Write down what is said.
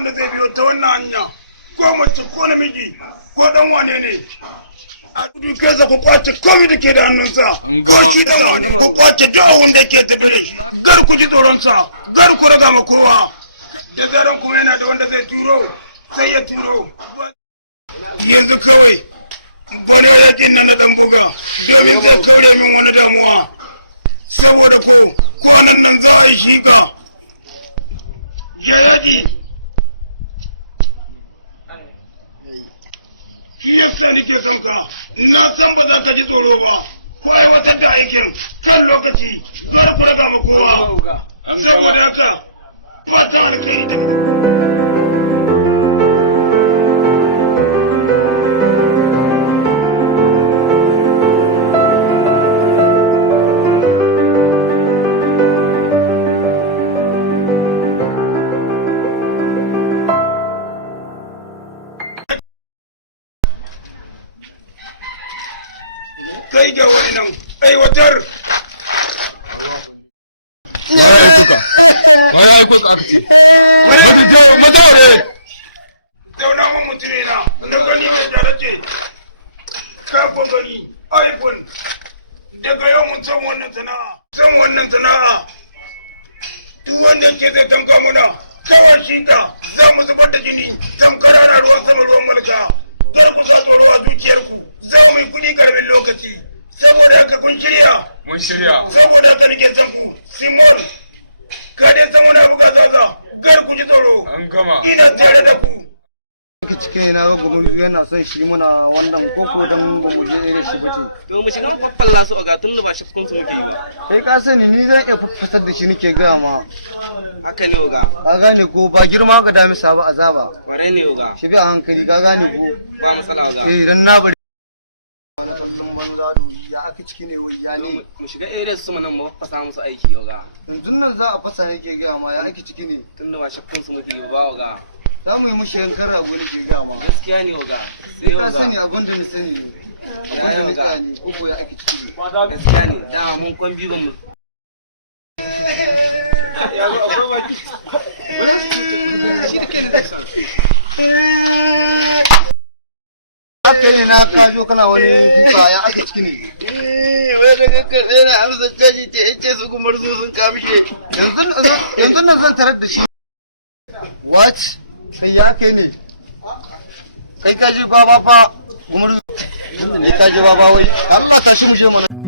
wanda zai biyo ta wannan hanya ko mace ko namiji ko dan wane ne a dukansa ku kwace komai da ke da hannunsa ko shi dan wane ku kwace duk abin da ke tafi da shi gar ku ji tsoronsa gar ku raga ma kowa da zaran kuma yana da wanda zai turo sai ya turo yanzu kawai bane da din na dan buga domin ta kaure min wani damuwa saboda ku kwanan nan za a shi ka ya yaji shi yasa nake son ka na san ba za ka ji tsoro ba ko aiwatar da aikin kan lokaci har ku raga ma kowa saboda haka fata da ke kai ga wani nan aiwatar zauna mun mutune na gani mai daraje kafa gani iphone daga yau mun san wannan sana'a duk wanda ke zai tanka muna kawai shi ka za mu zubar da jini tamkara na ruwan sama ruwan mulka kar ku sa tsoro a zuciyarku za mu yi kuɗi karamin lokaci saboda haka kun shirya saboda haka nake son ku simon ka dai san wani abu ka zaza gar ku ji tsoro ina tare da ku cike na gumu yana son shi muna wannan koko don gumu je ne shi bace to mu shiga kwakwalla su ga tun da ba shafkun su muke yi ba kai ka sani ni zan iya fasar da shi nake gaya ma haka ne oga ka gane ko ba girma ka dami sa ba azaba kwarai ne oga shi bi a hankali ka gane ko ba matsala oga idan na bari wani kallon banza ya aka ciki ne wai ya ne mu shiga area su nan mu fasa musu aiki oga yanzu nan za a fasa ne ke gaya ma ya aka ciki ne tun da ba shafkun su muke yi ba oga za mu yi mushi yankan rago ne ke gaya ma gaskiya ne oga sai ka oga sani abin da ni sani ne ya yi oga ko ya aka ciki ne gaskiya ne dama mun kwan biyu mu haka ne na kajo kana wani kuka ya ake ciki ne wai daga karshe na amsa caji ta yace su kuma su sun kamshe yanzu nan zan tarar da shi what sai ya kai ne kai kaji baba fa gumar kai kaji baba wai Allah ta shi mu je mana